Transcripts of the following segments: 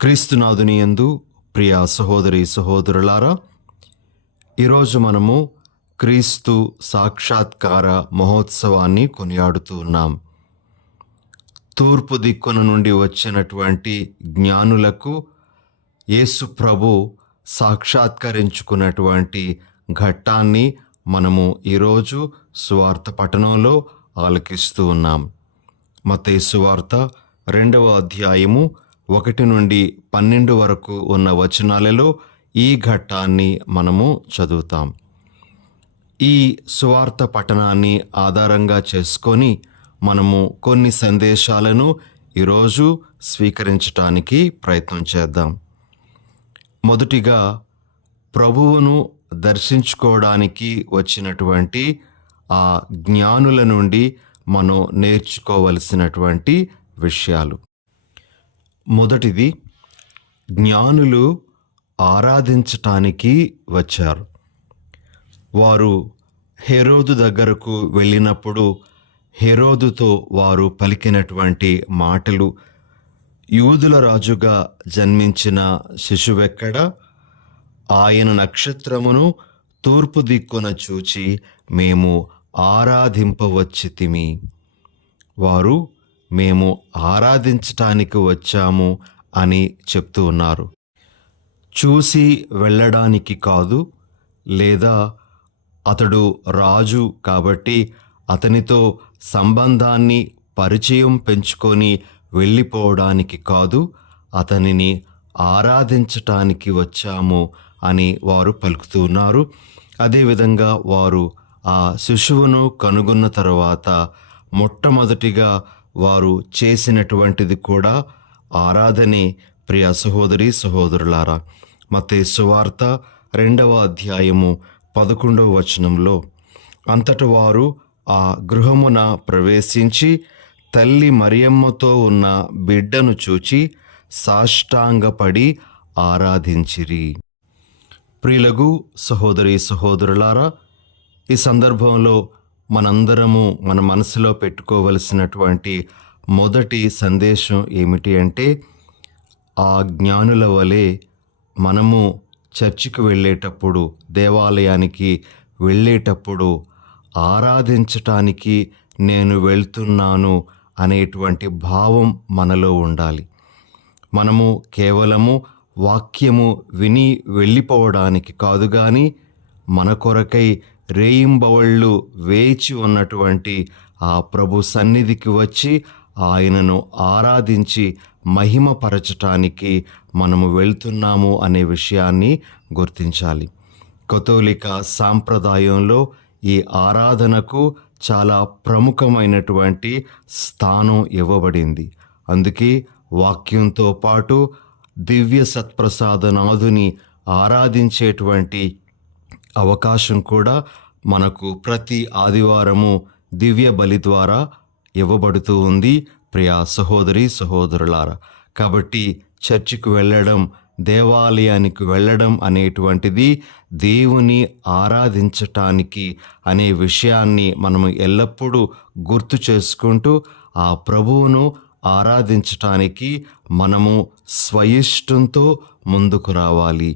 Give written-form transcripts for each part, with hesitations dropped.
క్రీస్తునాథుని యందు ప్రియ సహోదరి సహోదరులారా, ఈరోజు మనము క్రీస్తు సాక్షాత్కార మహోత్సవాన్ని కొనియాడుతూ ఉన్నాం. తూర్పు దిక్కున నుండి వచ్చినటువంటి జ్ఞానులకు యేసు ప్రభు సాక్షాత్కరించుకున్నటువంటి ఘట్టాన్ని మనము ఈరోజు సువార్త పఠనంలో ఆలకిస్తూ ఉన్నాం. మత్తయి సువార్త 2వ అధ్యాయము 1 నుండి 12 వరకు ఉన్న వచనాలలో ఈ ఘట్టాన్ని మనము చదువుతాం. ఈ సువార్త పఠనాన్ని ఆధారంగా చేసుకొని మనము కొన్ని సందేశాలను ఈరోజు స్వీకరించటానికి ప్రయత్నం చేద్దాం. మొదటిగా, ప్రభువును దర్శించుకోవడానికి వచ్చినటువంటి ఆ జ్ఞానుల నుండి మనం నేర్చుకోవలసినటువంటి విషయాలు. మొదటిది, జ్ఞానులు ఆరాధించటానికి వచ్చారు. వారు హెరోదు దగ్గరకు వెళ్ళినప్పుడు హెరోదుతో వారు పలికినటువంటి మాటలు, యూదుల రాజుగా జన్మించిన శిశువెక్కడ, ఆయన నక్షత్రమును తూర్పు దిక్కున చూచి మేము ఆరాధింపవచ్చితిమి. వారు మేము ఆరాధించటానికి వచ్చాము అని చెప్తూ ఉన్నారు. చూసి వెళ్ళడానికి కాదు, లేదా అతడు రాజు కాబట్టి అతనితో సంబంధాన్ని పరిచయం పెంచుకొని వెళ్ళిపోవడానికి కాదు, అతనిని ఆరాధించటానికి వచ్చాము అని వారు పలుకుతూ ఉన్నారు. అదేవిధంగా వారు ఆ శిశువును కనుగొన్న తర్వాత మొట్టమొదటిగా వారు చేసినటువంటిది కూడా ఆరాధనే. ప్రియ సహోదరి సహోదరులారా, మత్తయి సువార్త 2వ అధ్యాయము 11వ వచనంలో, అంతట వారు ఆ గృహమున ప్రవేశించి తల్లి మరియమ్మతో ఉన్న బిడ్డను చూచి సాష్టాంగపడి ఆరాధించిరి. ప్రియులగు సహోదరి సహోదరులారా, ఈ సందర్భంలో మనందరము మన మనసులో పెట్టుకోవలసినటువంటి మొదటి సందేశం ఏమిటి అంటే, ఆ జ్ఞానుల వలె మనము చర్చికి వెళ్ళేటప్పుడు, దేవాలయానికి వెళ్ళేటప్పుడు ఆరాధించటానికి నేను వెళ్తున్నాను అనేటువంటి భావం మనలో ఉండాలి. మనము కేవలము వాక్యము విని వెళ్ళిపోవడానికి కాదు, కానీ మన కొరకై రేయింబవళ్ళు వేచి ఉన్నటువంటి ఆ ప్రభు సన్నిధికి వచ్చి ఆయనను ఆరాధించి మహిమపరచటానికి మనము వెళ్తున్నాము అనే విషయాన్ని గుర్తించాలి. కథోలిక సాంప్రదాయంలో ఈ ఆరాధనకు చాలా ప్రముఖమైనటువంటి స్థానం ఇవ్వబడింది. అందుకే వాక్యంతో పాటు దివ్య సత్ప్రసాదనాథుని ఆరాధించేటువంటి అవకాశం కూడా మనకు ప్రతి ఆదివారము దివ్య బలి ద్వారా ఇవ్వబడుతూ ఉంది. ప్రియ సహోదరి సహోదరులారా, కాబట్టి చర్చికి వెళ్ళడం, దేవాలయానికి వెళ్ళడం అనేటువంటిది దేవుని ఆరాధించటానికి అనే విషయాన్ని మనము ఎల్లప్పుడూ గుర్తు చేసుకుంటూ ఆ ప్రభువును ఆరాధించటానికి మనము స్వయిష్టంతో ముందుకు రావాలి.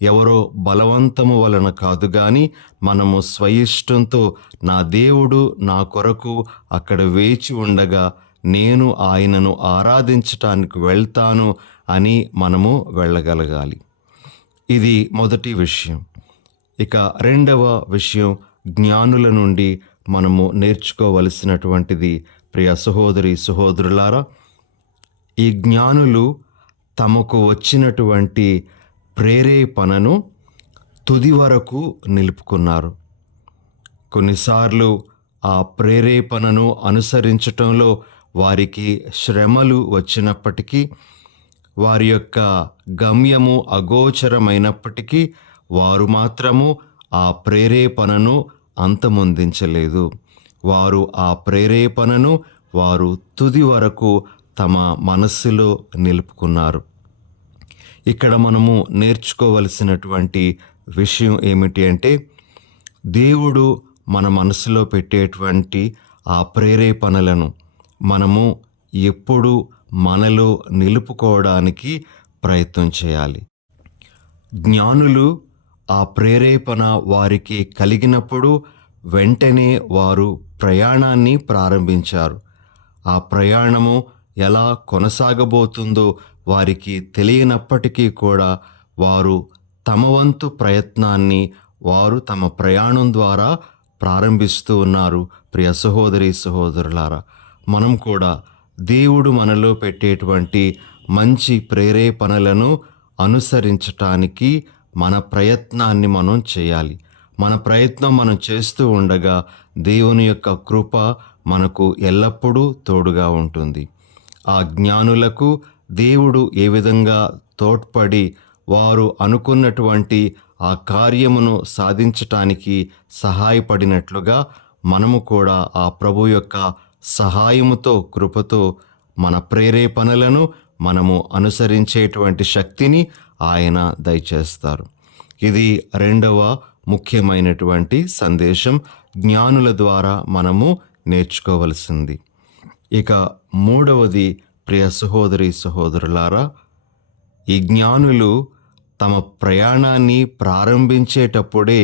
ఎవరో బలవంతము వలన కాదు, కానీ మనము స్వయిష్టంతో నా దేవుడు నా కొరకు అక్కడ వేచి ఉండగా నేను ఆయనను ఆరాధించటానికి వెళ్తాను అని మనము వెళ్ళగలగాలి. ఇది మొదటి విషయం. ఇక రెండవ విషయం, జ్ఞానుల నుండి మనము నేర్చుకోవలసినటువంటిది. ప్రియ సహోదరి సహోదరులారా, ఈ జ్ఞానులు తమకు వచ్చినటువంటి ప్రేరేపణను తుది వరకు నిలుపుకున్నారు. కొన్నిసార్లు ఆ ప్రేరేపణను అనుసరించటంలో వారికి శ్రమలు వచ్చినప్పటికీ, వారి యొక్క గమ్యము అగోచరమైనప్పటికీ వారు మాత్రము ఆ ప్రేరేపణను అంతమొందించలేదు. వారు ఆ ప్రేరేపణను వారు తుది వరకు తమ మనస్సులో నిలుపుకున్నారు. ఇక్కడ మనము నేర్చుకోవలసినటువంటి విషయం ఏమిటి అంటే, దేవుడు మన మనసులో పెట్టేటువంటి ఆ ప్రేరేపణలను మనము ఎప్పుడు మనలో నిలుపుకోవడానికి ప్రయత్నం చేయాలి. జ్ఞానులు ఆ ప్రేరేపణ వారికి కలిగినప్పుడు వెంటనే వారు ప్రయాణాన్ని ప్రారంభించారు. ఆ ప్రయాణము ఎలా కొనసాగబోతుందో వారికి తెలియనప్పటికీ కూడా వారు తమ వంతు ప్రయత్నాన్ని వారు తమ ప్రయాణం ద్వారా ప్రారంభిస్తూ ఉన్నారు. ప్రియ సహోదరి సహోదరులారా, మనం కూడా దేవుడు మనలో పెట్టేటువంటి మంచి ప్రేరేపణలను అనుసరించటానికి మన ప్రయత్నాన్ని మనం చేయాలి. మన ప్రయత్నం మనం చేస్తూ ఉండగా దేవుని యొక్క కృప మనకు ఎల్లప్పుడూ తోడుగా ఉంటుంది. ఆ జ్ఞానులకు దేవుడు ఏ విధంగా తోడ్పడి వారు అనుకున్నటువంటి ఆ కార్యమును సాధించటానికి సహాయపడినట్లుగా మనము కూడా ఆ ప్రభు యొక్క సహాయముతో, కృపతో మన ప్రేరేపణలను మనము అనుసరించేటువంటి శక్తిని ఆయన దయచేస్తారు. ఇది రెండవ ముఖ్యమైనటువంటి సందేశం, జ్ఞానుల ద్వారా మనము నేర్చుకోవలసింది. ఇక మూడవది, ప్రియ సహోదరి సహోదరులారా, ఈ జ్ఞానులు తమ ప్రయాణాన్ని ప్రారంభించేటప్పుడే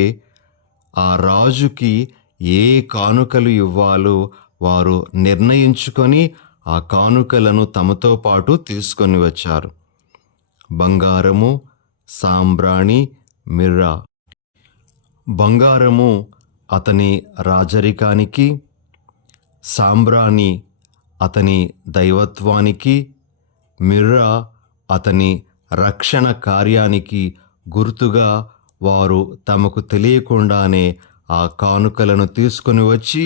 ఆ రాజుకి ఏ కానుకలు ఇవ్వాలో వారు నిర్ణయించుకొని ఆ కానుకలను తమతో పాటు తీసుకొని వచ్చారు. బంగారము, సాంబ్రాణి, మిర్రా. బంగారము అతని రాజరికానికి, సాంబ్రాణి అతని దైవత్వానికి, మిర్రా అతని రక్షణ కార్యానికి గుర్తుగా వారు తమకు తెలియకుండానే ఆ కానుకలను తీసుకొని వచ్చి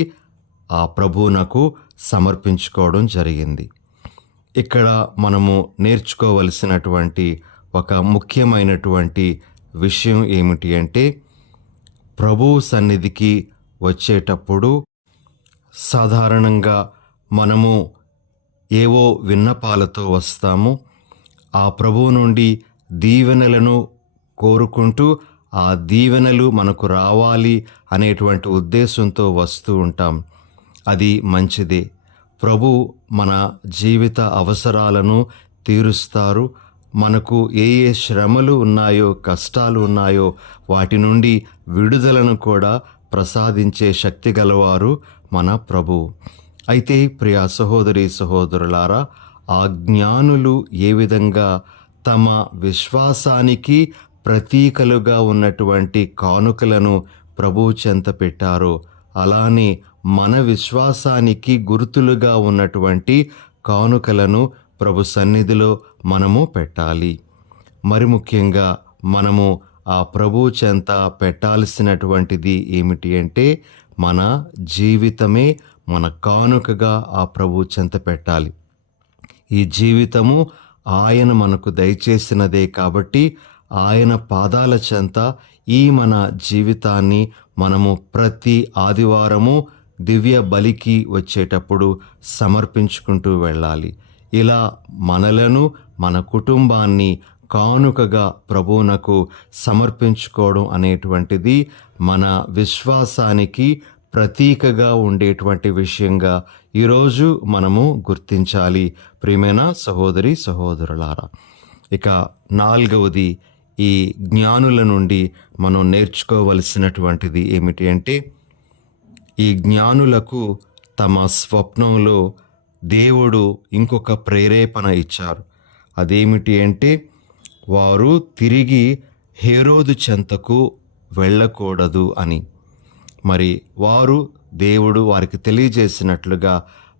ఆ ప్రభువునకు సమర్పించుకోవడం జరిగింది. ఇక్కడ మనము నేర్చుకోవలసినటువంటి ఒక ముఖ్యమైనటువంటి విషయం ఏమిటి అంటే, ప్రభువు సన్నిధికి వచ్చేటప్పుడు సాధారణంగా మనము ఏవో విన్నపాలతో వస్తాము. ఆ ప్రభువు నుండి దీవెనలను కోరుకుంటూ ఆ దీవెనలు మనకు రావాలి అనేటువంటి ఉద్దేశంతో వస్తూ ఉంటాం. అది మంచిదే. ప్రభు మన జీవిత అవసరాలను తీరుస్తారు. మనకు ఏ ఏ శ్రమలు ఉన్నాయో, కష్టాలు ఉన్నాయో వాటి నుండి విడుదలను కూడా ప్రసాదించే శక్తి గలవారు మన ప్రభువు. అయితే ప్రియ సహోదరి సహోదరులారా, ఆ జ్ఞానులు ఏ విధంగా తమ విశ్వాసానికి ప్రతీకలుగా ఉన్నటువంటి కానుకలను ప్రభువు చెంత పెట్టారో, అలానే మన విశ్వాసానికి గుర్తులుగా ఉన్నటువంటి కానుకలను ప్రభు సన్నిధిలో మనము పెట్టాలి. మరి ముఖ్యంగా మనము ఆ ప్రభువు చెంత పెట్టాల్సినటువంటిది ఏమిటి అంటే, మన జీవితమే మన కానుకగా ఆ ప్రభువు చెంత పెట్టాలి. ఈ జీవితము ఆయన మనకు దయచేసినదే కాబట్టి ఆయన పాదాల చెంత ఈ మన జీవితాన్ని మనము ప్రతి ఆదివారము దివ్య బలికి వచ్చేటప్పుడు సమర్పించుకుంటూ వెళ్ళాలి. ఇలా మనలను, మన కుటుంబాన్ని కానుకగా ప్రభువునకు సమర్పించుకోవడం అనేటువంటిది మన విశ్వాసానికి ప్రతీకగా ఉండేటువంటి విషయంగా ఈరోజు మనము గుర్తించాలి. ప్రియమైన సహోదరి సహోదరులారా, ఇక నాలుగవది, ఈ జ్ఞానుల నుండి మనం నేర్చుకోవలసినటువంటిది ఏమిటి అంటే, ఈ జ్ఞానులకు తమ స్వప్నంలో దేవుడు ఇంకొక ప్రేరేపణ ఇచ్చారు. అదేమిటి అంటే, వారు తిరిగి హేరోదు చెంతకు వెళ్ళకూడదు అని. మరి వారు దేవుడు వారికి తెలియజేసినట్లుగా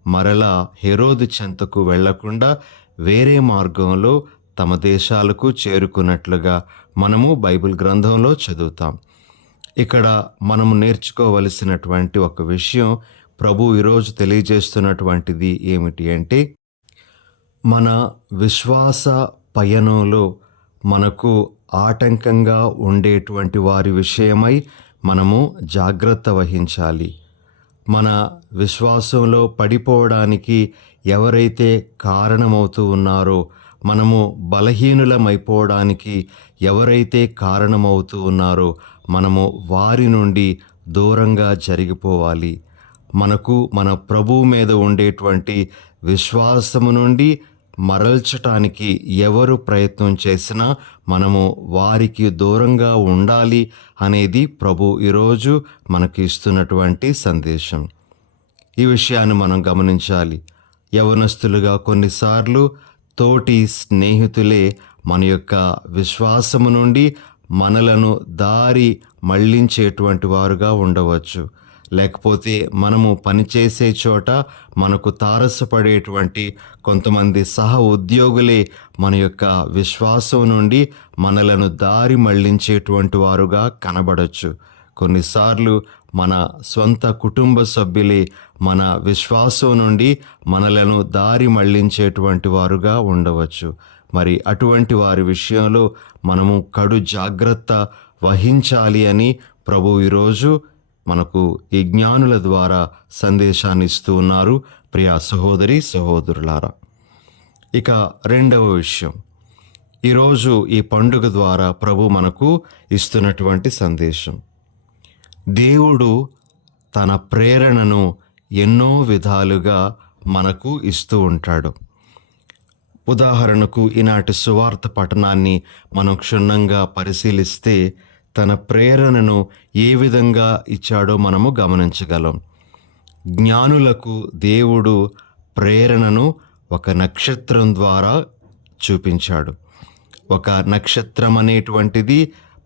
మరలా హేరోదు చెంతకు వెళ్లకుండా వేరే మార్గంలో తమ దేశాలకు చేరుకున్నట్లుగా మనము బైబిల్ గ్రంథంలో చదువుతాం. ఇక్కడ మనము నేర్చుకోవలసినటువంటి ఒక విషయం, ప్రభు ఈరోజు తెలియజేస్తున్నటువంటిది ఏమిటి అంటే, మన విశ్వాస పయనంలో మనకు ఆటంకంగా ఉండేటువంటి వారి విషయమై మనము జాగ్రత్త వహించాలి. మన విశ్వాసంలో పడిపోవడానికి ఎవరైతే కారణమవుతూ ఉన్నారో, మనము బలహీనులమైపోవడానికి ఎవరైతే కారణమవుతూ ఉన్నారో, మనము వారి నుండి దూరంగా జరిగిపోవాలి. మనకు మన ప్రభువు మీద ఉండేటువంటి విశ్వాసము నుండి మరల్చటానికి ఎవరు ప్రయత్నం చేసినా మనము వారికి దూరంగా ఉండాలి అనేది ప్రభు ఈరోజు మనకి ఇస్తున్నటువంటి సందేశం. ఈ విషయాన్ని మనం గమనించాలి. యవనస్తులుగా కొన్నిసార్లు తోటి స్నేహితులే మన యొక్క విశ్వాసము నుండి మనలను దారి మళ్లించేటువంటి వారుగా ఉండవచ్చు. లేకపోతే మనము పనిచేసే చోట మనకు తారసపడేటువంటి కొంతమంది సహ ఉద్యోగులే మన యొక్క విశ్వాసం నుండి మనలను దారి మళ్లించేటువంటి వారుగా కనబడవచ్చు. కొన్నిసార్లు మన సొంత కుటుంబ సభ్యులే మన విశ్వాసం నుండి మనలను దారి మళ్లించేటువంటి వారుగా ఉండవచ్చు. మరి అటువంటి వారి విషయంలో మనము కడు జాగ్రత్త వహించాలి అని ప్రభు ఈరోజు మనకు ఈ జ్ఞానుల ద్వారా సందేశాన్ని ఇస్తూ ఉన్నారు. ప్రియ సహోదరి సహోదరులారా, ఇక రెండవ విషయం, ఈరోజు ఈ పండుగ ద్వారా ప్రభు మనకు ఇస్తున్నటువంటి సందేశం. దేవుడు తన ప్రేరణను ఎన్నో విధాలుగా మనకు ఇస్తూ ఉంటాడు. ఉదాహరణకు ఈనాటి సువార్త పఠనాన్ని మనం క్షుణ్ణంగా పరిశీలిస్తే తన ప్రేరణను ఏ విధంగా ఇచ్చాడో మనము గమనించగలం. జ్ఞానులకు దేవుడు ప్రేరణను ఒక నక్షత్రం ద్వారా చూపించాడు. ఒక నక్షత్రం అనేటువంటిది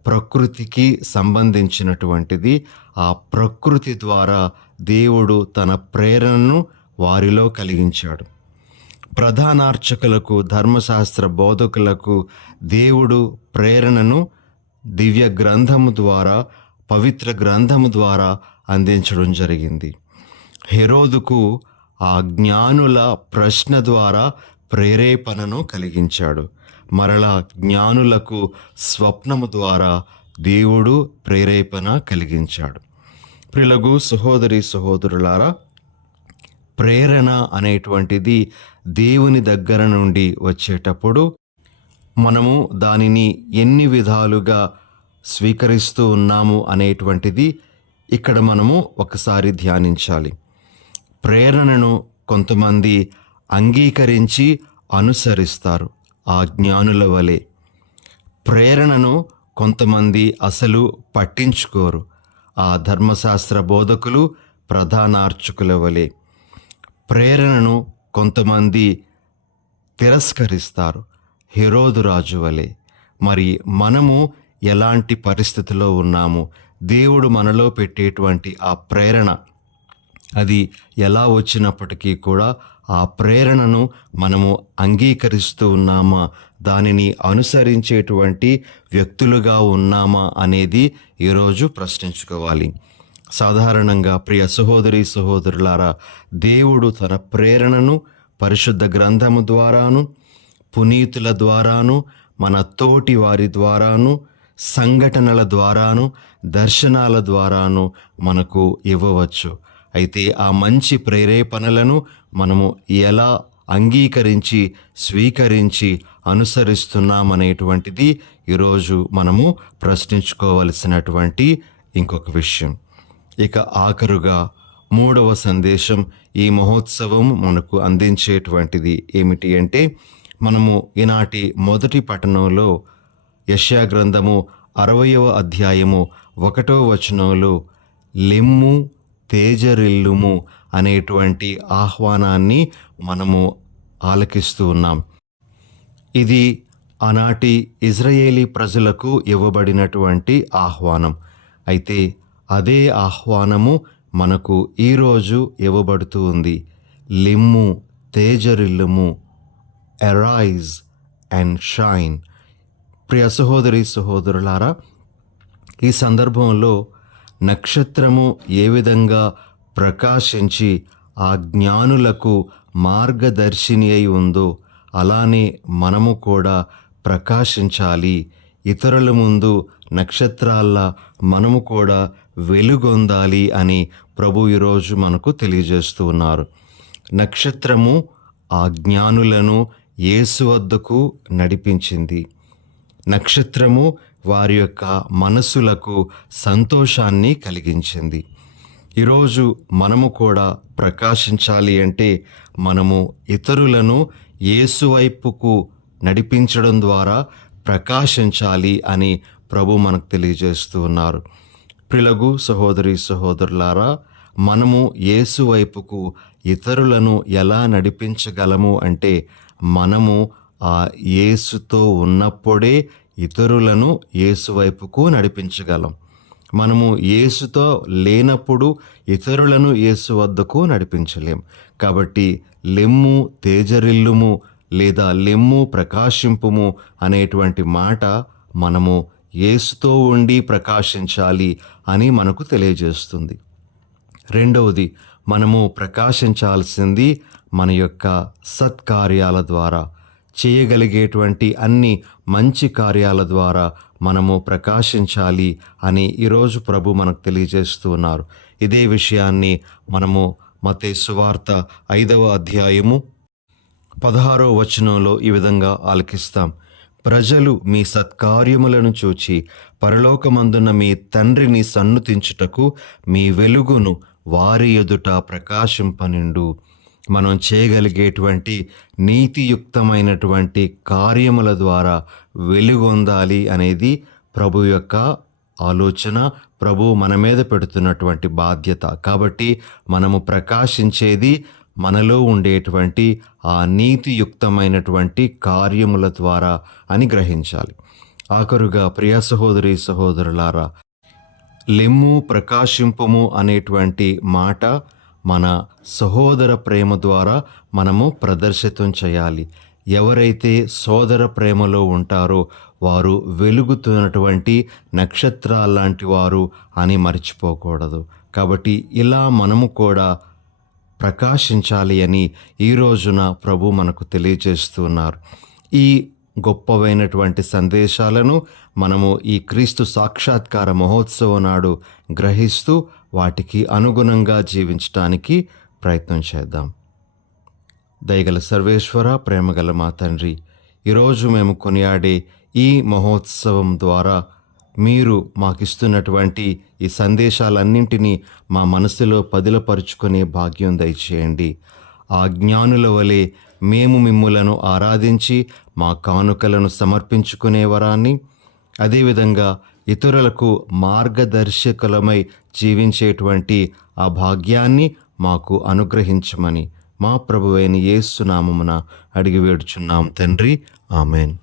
ప్రకృతికి సంబంధించినటువంటిది. ఆ ప్రకృతి ద్వారా దేవుడు తన ప్రేరణను వారిలో కలిగించాడు. ప్రధానార్చకులకు, ధర్మశాస్త్ర బోధకులకు దేవుడు ప్రేరణను దివ్య గ్రంథము ద్వారా, పవిత్ర గ్రంథము ద్వారా అందించడం జరిగింది. హెరోదుకు ఆ జ్ఞానుల ప్రశ్న ద్వారా ప్రేరేపణను కలిగించాడు. మరలా జ్ఞానులకు స్వప్నము ద్వారా దేవుడు ప్రేరేపణ కలిగించాడు. ప్రియులకు సహోదరి సహోదరులారా, ప్రేరణ అనేటువంటిది దేవుని దగ్గర నుండి వచ్చేటప్పుడు మనము దానిని ఎన్ని విధాలుగా స్వీకరిస్తూ ఉన్నాము అనేటువంటిది ఇక్కడ మనము ఒకసారి ధ్యానించాలి. ప్రేరణను కొంతమంది అంగీకరించి అనుసరిస్తారు, ఆ జ్ఞానుల వలె. ప్రేరణను కొంతమంది అసలు పట్టించుకోరు, ఆ ధర్మశాస్త్ర బోధకులు, ప్రధానార్చకుల వలె. ప్రేరణను కొంతమంది తిరస్కరిస్తారు, హెరోదు రాజు వలె. మరి మనము ఎలాంటి పరిస్థితిలో ఉన్నాము? దేవుడు మనలో పెట్టేటువంటి ఆ ప్రేరణ, అది ఎలా వచ్చినప్పటికీ కూడా ఆ ప్రేరణను మనము అంగీకరిస్తూ ఉన్నామా, దానిని అనుసరించేటువంటి వ్యక్తులుగా ఉన్నామా అనేది ఈరోజు ప్రశ్నించుకోవాలి. సాధారణంగా ప్రియ సహోదరి సహోదరులారా, దేవుడు తన ప్రేరణను పరిశుద్ధ గ్రంథము ద్వారాను, పునీతుల ద్వారాను, మన తోటి వారి ద్వారాను, సంఘటనల ద్వారాను, దర్శనాల ద్వారాను మనకు ఇవ్వవచ్చు. అయితే ఆ మంచి ప్రేరేపణలను మనము ఎలా అంగీకరించి, స్వీకరించి అనుసరిస్తున్నామనేటువంటిది ఈరోజు మనము ప్రశ్నించుకోవలసినటువంటి ఇంకొక విషయం. ఇక ఆఖరుగా మూడవ సందేశం ఈ మహోత్సవం మనకు అందించేటువంటిది ఏమిటి అంటే, మనము ఈనాటి మొదటి పఠనంలో యెషయా గ్రంథము 60వ అధ్యాయము 1వ వచనంలో లెమ్ము తేజరిల్లుము అనేటువంటి ఆహ్వానాన్ని మనము ఆలకిస్తూ ఉన్నాం. ఇది ఆనాటి ఇజ్రాయేలీ ప్రజలకు ఇవ్వబడినటువంటి ఆహ్వానం. అయితే అదే ఆహ్వానము మనకు ఈరోజు ఇవ్వబడుతూ ఉంది. లిమ్ము తేజరిల్లుము, అరైజ్ అండ్ షైన్. ప్రియ సహోదరి సహోదరులారా, ఈ సందర్భంలో నక్షత్రము ఏ విధంగా ప్రకాశించి ఆ జ్ఞానులకు మార్గదర్శిని అయి ఉందో అలానే మనము కూడా ప్రకాశించాలి. ఇతరుల ముందు నక్షత్రాల్లా మనము కూడా వెలుగొందాలి అని ప్రభు ఈరోజు మనకు తెలియజేస్తూ ఉన్నారు. నక్షత్రము ఆ జ్ఞానులను యేసు వద్దకు నడిపించింది. నక్షత్రము వారి యొక్క మనసులకు సంతోషాన్ని కలిగించింది. ఈరోజు మనము కూడా ప్రకాశించాలి అంటే మనము ఇతరులను యేసు వైపుకు నడిపించడం ద్వారా ప్రకాశించాలి అని ప్రభు మనకు తెలియజేస్తూ ఉన్నారు. ప్రిలగు సహోదరి సహోదరులారా, మనము యేసు వైపుకు ఇతరులను ఎలా నడిపించగలము అంటే, మనము ఆ యేసుతో ఉన్నప్పుడే ఇతరులను యేసు వైపుకు నడిపించగలం. మనము యేసుతో లేనప్పుడు ఇతరులను యేసు వద్దకు నడిపించలేం. కాబట్టి లెమ్ము తేజరిల్లుము లేదా లెమ్ము ప్రకాశింపుము అనేటువంటి మాట మనము యేసుతో ఉండి ప్రకాశించాలి అని మనకు తెలియజేస్తుంది. రెండవది, మనము ప్రకాశించాల్సింది మన యొక్క సత్కార్యాల ద్వారా, చేయగలిగేటువంటి అన్ని మంచి కార్యాల ద్వారా మనము ప్రకాశించాలి అని ఈరోజు ప్రభు మనకు తెలియజేస్తూ ఉన్నారు. ఇదే విషయాన్ని మనము మత్తయి సువార్త 5వ అధ్యాయము 16వ వచనంలో ఈ విధంగా ఆలకిస్తాం. ప్రజలు మీ సత్కార్యములను చూచి పరలోకమందున్న మీ తండ్రిని సన్నుతించుటకు మీ వెలుగును వారి ఎదుట ప్రకాశింపనిండు. మనం చేయగలిగేటువంటి నీతియుక్తమైనటువంటి కార్యముల ద్వారా వెలుగొందాలి అనేది ప్రభు యొక్క ఆలోచన, ప్రభు మన మీద పెడుతున్నటువంటి బాధ్యత. కాబట్టి మనము ప్రకాశించేది మనలో ఉండేటువంటి ఆ నీతియుక్తమైనటువంటి కార్యముల ద్వారా అని గ్రహించాలి. ఆఖరుగా ప్రియ సహోదరి సహోదరులారా, లెమ్ము ప్రకాశింపుము అనేటువంటి మాట మన సహోదర ప్రేమ ద్వారా మనము ప్రదర్శితం చేయాలి. ఎవరైతే సోదర ప్రేమలో ఉంటారో వారు వెలుగుతున్నటువంటి నక్షత్రాల్లాంటి వారు అని మర్చిపోకూడదు. కాబట్టి ఇలా మనము కూడా ప్రకాశించాలి అని ఈ రోజున ప్రభు మనకు తెలియజేస్తున్నారు. ఈ గొప్పవైనటువంటి సందేశాలను మనము ఈ క్రీస్తు సాక్షాత్కార మహోత్సవం నాడు గ్రహిస్తూ వాటికి అనుగుణంగా జీవించడానికి ప్రయత్నం చేద్దాం. దయగల సర్వేశ్వర, ప్రేమగల మా తండ్రి, ఈరోజు మేము కొనియాడే ఈ మహోత్సవం ద్వారా మీరు మాకిస్తున్నటువంటి ఈ సందేశాలన్నింటినీ మా మనసులో పదిలపరుచుకునే భాగ్యం దయచేయండి. ఆ జ్ఞానుల వలె మేము మిమ్ములను ఆరాధించి మా కానుకలను సమర్పించుకునే వరాన్ని, అదేవిధంగా ఇతరులకు మార్గదర్శకులమై జీవించేటువంటి ఆ భాగ్యాన్ని మాకు అనుగ్రహించమని మా ప్రభువైన యేసు నామమున అడిగి వేడుచున్నాం తండ్రి. ఆమెన్.